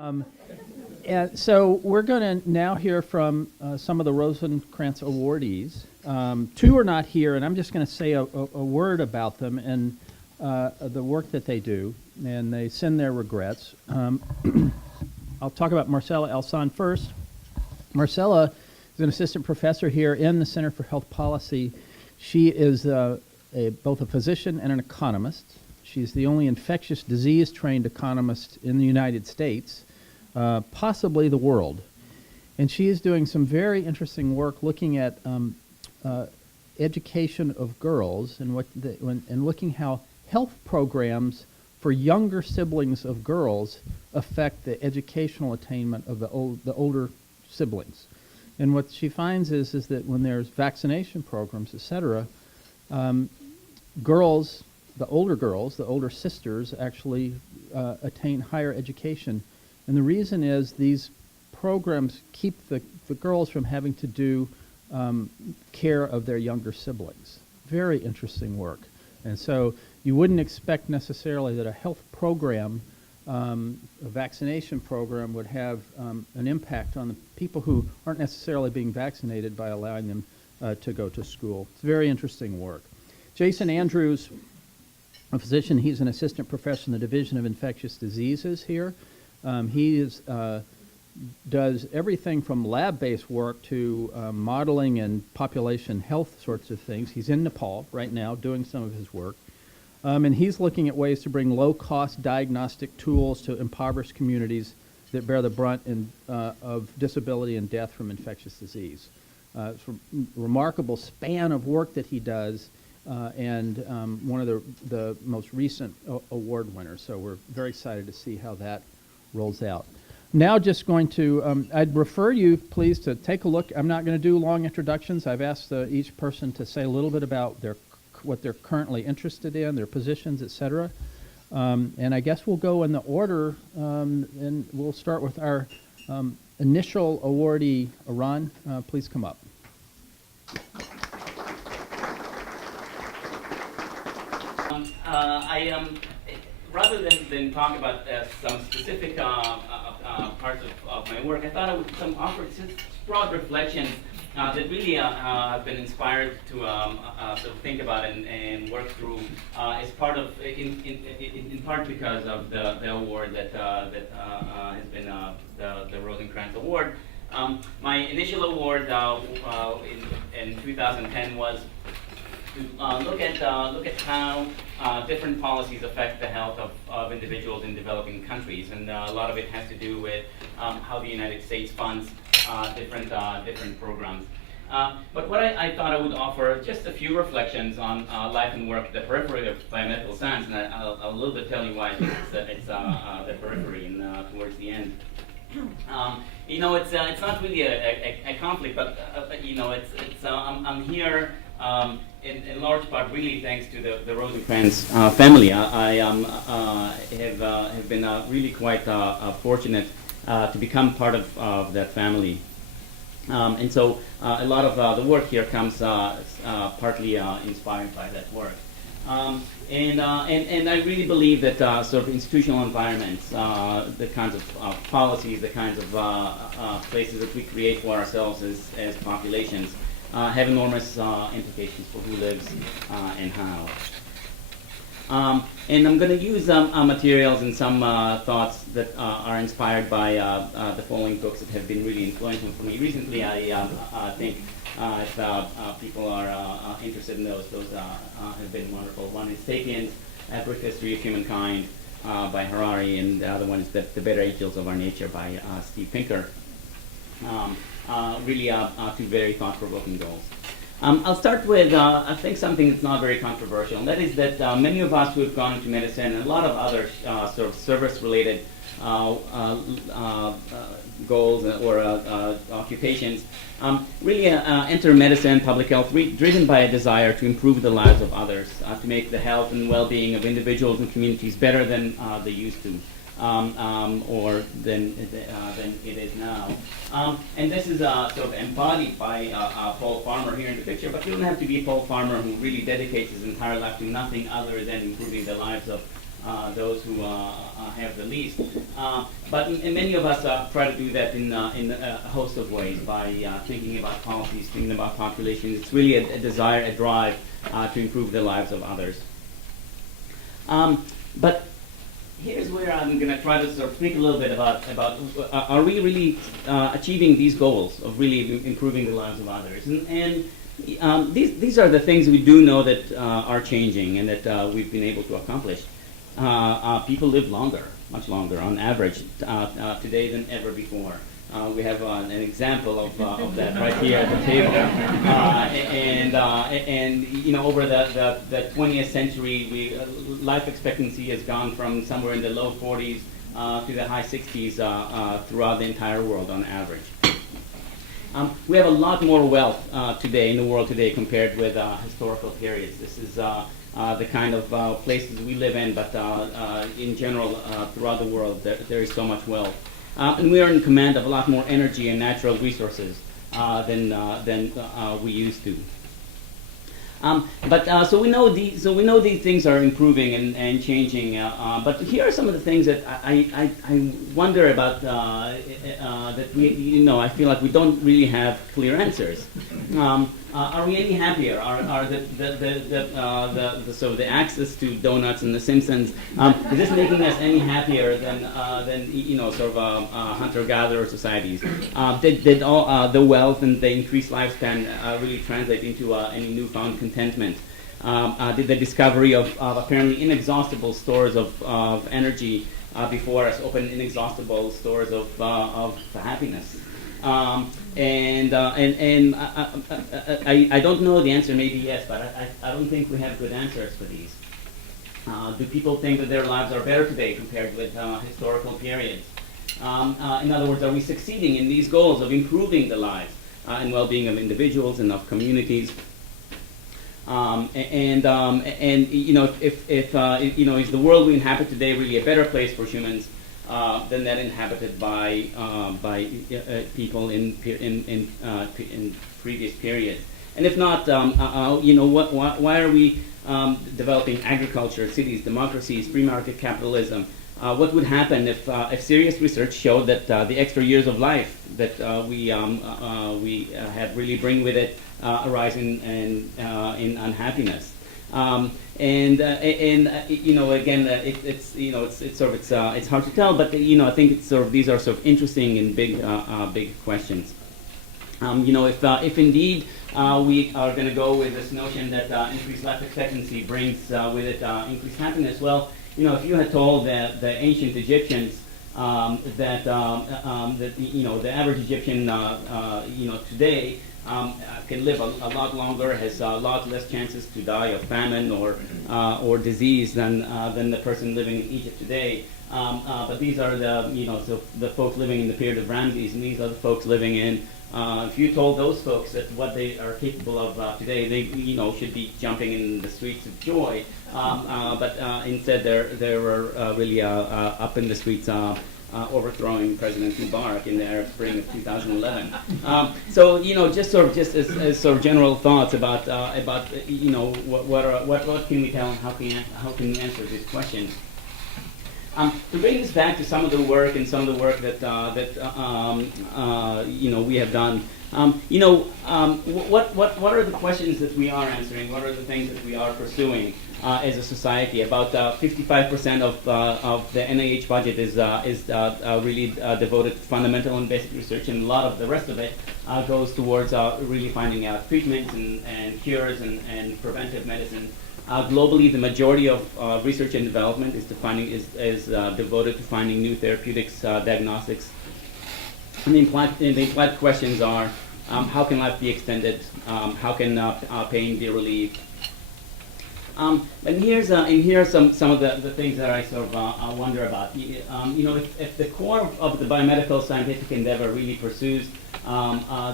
And so we're going to now hear from some of the Rosenkranz awardees. Two are not here, and I'm just going to say a word about them and the work that they do, and they send their regrets. I'll talk about Marcella Elson first. Marcella is an assistant professor here in the Center for Health Policy. She is both a physician and an economist. She's the only infectious disease-trained economist in the United States, possibly the world. And she is doing some very interesting work looking at education of girls and looking how health programs for younger siblings of girls affect the educational attainment of the older siblings. And what she finds is that when there's vaccination programs, et cetera, girls, the older sisters, actually attain higher education. And the reason is these programs keep the girls from having to do care of their younger siblings. Very interesting work. And so you wouldn't expect necessarily that a health program, a vaccination program, would have an impact on the people who aren't necessarily being vaccinated by allowing them to go to school. It's very interesting work. Jason Andrews, a physician, he's an assistant professor in the Division of Infectious Diseases here. He does everything from lab-based work to modeling and population health sorts of things. He's in Nepal right now doing some of his work. And he's looking at ways to bring low-cost diagnostic tools to impoverished communities that bear the brunt of disability and death from infectious disease. It's a remarkable span of work that he does, and one of the most recent award winners. So we're very excited to see how that rolls out. Now just going to, I'd refer you please to take a look. I'm not going to do long introductions. I've asked each person to say a little bit about what they're currently interested in, their positions, et cetera. And I guess we'll go in the order, and we'll start with our initial awardee, Eran. Please come up. Rather than talk about some specific parts of my work, I thought I would offer just broad reflections that really have been inspired to sort of think about and work through as part of, in part because of the award that has been the Rosenkranz Award. My initial award in 2010 was to look at how different policies affect the health of individuals in developing countries, and a lot of it has to do with how the United States funds different programs. But what I thought I would offer just a few reflections on life and work at the periphery of biomedical science, and I'll a little bit tell you why it's the periphery and towards the end. It's not really a conflict, but I'm here. In large part, really thanks to the Rosenkranz family. I have been really quite fortunate to become part of that family. And so a lot of the work here comes partly inspired by that work. And I really believe that sort of institutional environments, the kinds of policies, the kinds of places that we create for ourselves as populations, have enormous implications for who lives and how. And I'm going to use materials and some thoughts that are inspired by the following books that have been really influential for me recently. I think if people are interested in those have been wonderful. One is *Sapiens: A Brief History of Humankind* by Harari, and the other one is *The Better Angels of Our Nature* by Steve Pinker. Really two very thought-provoking goals. I'll start with, I think, something that's not very controversial, and that is that many of us who have gone into medicine and a lot of other sort of service-related goals or occupations really enter medicine, public health, driven by a desire to improve the lives of others, to make the health and well-being of individuals and communities better than they used to. Or than it is now. And this is sort of embodied by Paul Farmer here in the picture, but you don't have to be Paul Farmer, who really dedicates his entire life to nothing other than improving the lives of those who have the least. But many of us try to do that in a host of ways by thinking about policies, thinking about populations. It's really a desire, a drive to improve the lives of others. But here's where I'm going to try to sort of speak a little bit about are we really achieving these goals of really improving the lives of others? And these are the things we do know that are changing and that we've been able to accomplish. People live longer, much longer on average today than ever before. We have an example of that right here at the table. And you know, over the 20th century, life expectancy has gone from somewhere in the low 40s to the high 60s throughout the entire world on average. We have a lot more wealth today in the world today compared with historical periods. This is the kind of places we live in, but in general, throughout the world, there is so much wealth. And we are in command of a lot more energy and natural resources than we used to. So we know these things are improving and changing. But here are some of the things that I wonder about that I feel like we don't really have clear answers. Are we any happier? Are the sort of the access to donuts and The Simpsons, is this making us any happier than sort of hunter-gatherer societies? Did all the wealth and the increased lifespan really translate into any newfound contentment? Did the discovery of apparently inexhaustible stores of energy before us open inexhaustible stores of happiness? I don't know the answer, maybe yes, but I don't think we have good answers for these. Do people think that their lives are better today compared with historical periods? In other words, are we succeeding in these goals of improving the lives and well-being of individuals and of communities? If is the world we inhabit today really a better place for humans than that inhabited by people in previous periods? And if not, why are we developing agriculture, cities, democracies, free market capitalism? What would happen if serious research showed that the extra years of life that we have really bring with it a rise in unhappiness? It's hard to tell, but I think it's sort of these are sort of interesting and big questions. If indeed we are going to go with this notion that increased life expectancy brings with it increased happiness, well, if you had told the ancient Egyptians that the average Egyptian today can live a lot longer, has a lot less chances to die of famine or disease than the person living in Egypt today. But these are the folks living in the period of Ramses, and these are the folks living in. If you told those folks that what they are capable of today, they should be jumping in the streets of joy. But instead, they were really up in the streets. Overthrowing President Mubarak in the Arab Spring of 2011. Just as sort of general thoughts about what can we tell and how can we answer these questions. To bring this back to some of the work and some of the work that we have done. What are the questions that we are answering? What are the things that we are pursuing as a society? About 55% of the NIH budget is really devoted to fundamental and basic research, and a lot of the rest of it goes towards really finding out treatments and cures and preventive medicine. Globally, the majority of research and development is devoted to finding new therapeutics, diagnostics. And the implied questions are: how can life be extended? How can pain be relieved? And here are some of the things that I sort of wonder about. If the core of the biomedical scientific endeavor really pursues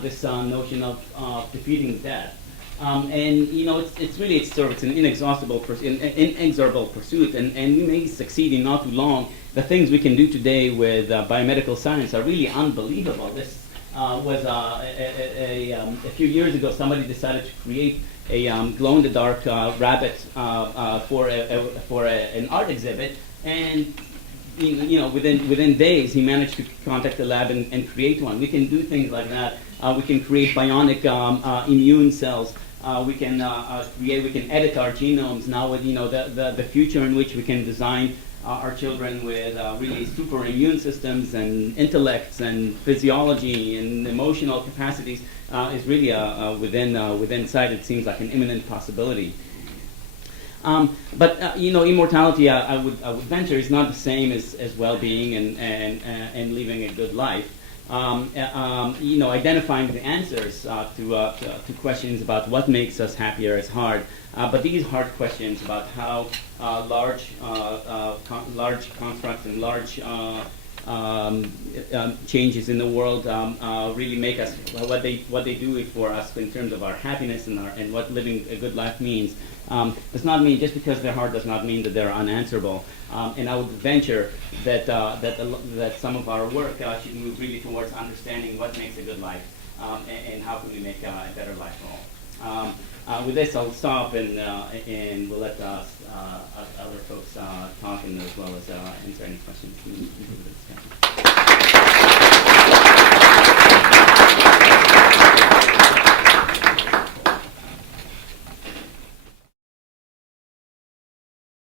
this notion of defeating death, it's an inexhaustible inexorable pursuit, and we may succeed in not too long. The things we can do today with biomedical science are really unbelievable. This was a few years ago, somebody decided to create glow-in-the-dark rabbit for an art exhibit, and within days he managed to contact the lab and create one. We can do things like that. We can create bionic immune cells. We can edit our genomes now with the future in which we can design our children with really super immune systems and intellects and physiology and emotional capacities is really within sight. It seems like an imminent possibility. But immortality, I would venture, is not the same as well-being and living a good life. Identifying the answers to questions about what makes us happier is hard. But these hard questions about how large constructs and large changes in the world really make us what they do for us in terms of our happiness and what living a good life means. Does not mean, just because they're hard does not mean that they're unanswerable. And I would venture that some of our work should move really towards understanding what makes a good life and how can we make a better life for all. With this, I'll stop and we'll let other folks talk, and as well as answer any questions.